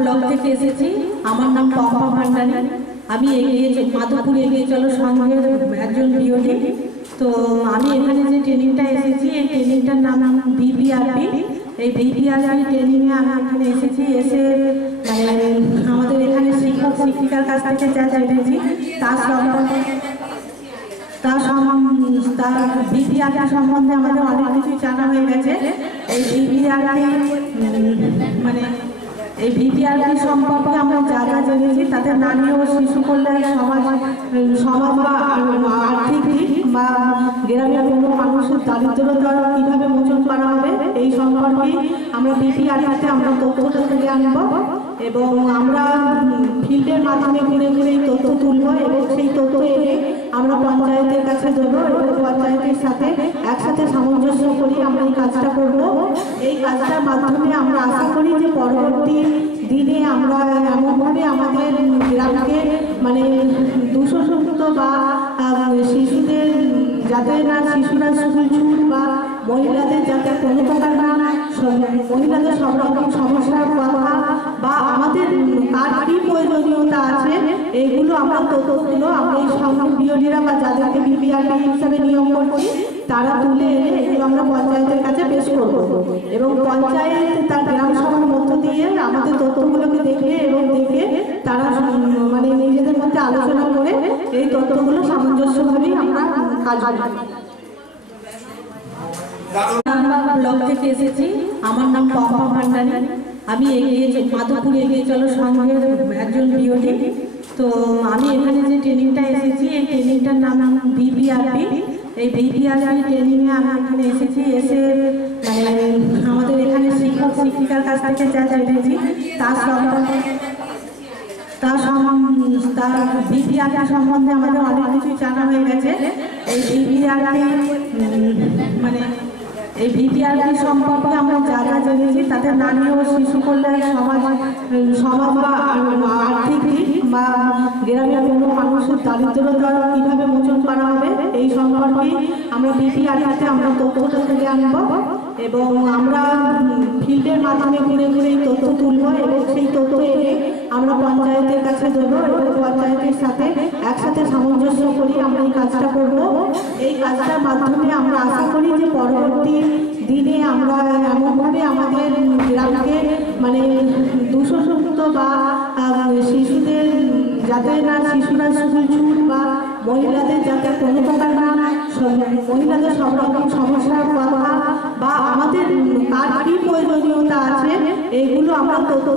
Block থেকে এসেছি। আমার নাম পম্পা ভান্ডারী। আমি মাধবপুর এগিয়ে চলো সংঘের একজন বিওডি। তো আমি এখানে যে ট্রেনিংটা এসেছি, এই ট্রেনিংটার নাম ভিপিআরপি। এই ভিপিআরপি ট্রেনিংয়ে আমি এখানে এসেছি। এসে মানে আমাদের এখানে শিক্ষক শিক্ষিকার কাছ থেকে যা জেনেছি তার ভিপিআরপি সম্বন্ধে আমাদের অনেক কিছু জানা হয়ে গেছে। এই ভিপিআরপি সম্পর্কে আমরা যা যা জেনেছি তাতে নারী ও শিশু কল্যাণ, সমাজ বা আর্থিক দিক বা গ্রামের কোনো মানুষের দারিদ্রতা কীভাবে মোচন করা হবে এই সম্পর্কে আমরা ভিপিআরপিতে আমরা তথ্যটা তুলে আনবো এবং আমরা ফিল্ডের মাধ্যমে ঘুরে ঘুরে এই তথ্য তুলবো এবং সেই তথ্য এনে আমরা পঞ্চায়েতের কাছে দেবো এবং পঞ্চায়েতের সাথে একসাথে সামঞ্জস্য করি আমরা এই কাজটা করব। এই কাজটার মাধ্যমে আমরা আশা করি যে পরবর্তী দিনে আমরা এমনভাবে আমাদের গ্রামকে মানে দূষণমুক্ত বা শিশুদের যাতে না শিশুরা স্কুল ছুট বা মহিলাদের যাতে কোনো প্রকার না মহিলাদের সব রকম সমস্যার কথা বা আমাদের কার কী প্রয়োজনীয়তা আছে এইগুলো আমরা তথ্যগুলো আমরা এই সংঘের বিওডিরা বা যাদেরকে ভিপিআরপি হিসাবে নিয়োগ করছি তারা তুলে এনে এগুলো আমরা পঞ্চায়েতের কাছে পেশ করব এবং পঞ্চায়েত তার গ্রাম সভার মধ্য দিয়ে আমাদের তথ্যগুলোকে দেখে তারা মানে নিজেদের মধ্যে আলোচনা করে এই তথ্যগুলো সামঞ্জস্যভাবেই আমরা কাজ করি। ব্লক থেকে এসেছি। আমার নাম পম্পা ভান্ডারী। আমি মাধবপুর এগিয়ে চলো সংঘের একজন বিওডি। তো আমি এখানে যে ট্রেনিংটা এসেছি, এই ট্রেনিংটার নাম ভিপিআরপি। এই ভিপিআরপি ট্রেনিংয়ে আমি এখানে এসেছি। এসে মানে আমাদের এখানে শিক্ষক শিক্ষিকার কাছ থেকে যা জেনেছি তার ভিপিআরপি সম্বন্ধে আমাদের অনেক কিছু জানা হয়ে গেছে। এই ভিপিআরপি সম্পর্কে আমরা যা যা জেনেছি তাতে নারী ও শিশু কল্যাণ, সমাজ বা আর্থিক দিক বা গ্রামের কোনো মানুষের দারিদ্রতা কীভাবে মোচন করা হবে এই সম্পর্কে আমরা ভিপিআরপিতে আমরা তথ্যটা তুলে আনবো এবং আমরা ফিল্ডের মাধ্যমে ঘুরে ঘুরে এই তথ্য তুলবো এবং সেই তথ্য এনে আমরা পঞ্চায়েতের কাছে দেবো এবং পঞ্চায়েতের সাথে একসাথে সামঞ্জস্য করি আমরা এই কাজটা করব। এই কাজটার মাধ্যমে আমরা আশা করি যে পরবর্তী দিনে আমরা এমনভাবে আমাদের গ্রামকে মানে দূষণমুক্ত বা শিশুদের যাতে না শিশুরা স্কুল ছুট বা মহিলাদের যাতে কোনো প্রকার না মহিলাদের সব রকম সমস্যার কথা বা আমাদের কার কী প্রয়োজনীয়তা আছে এইগুলো আমরা তথ্য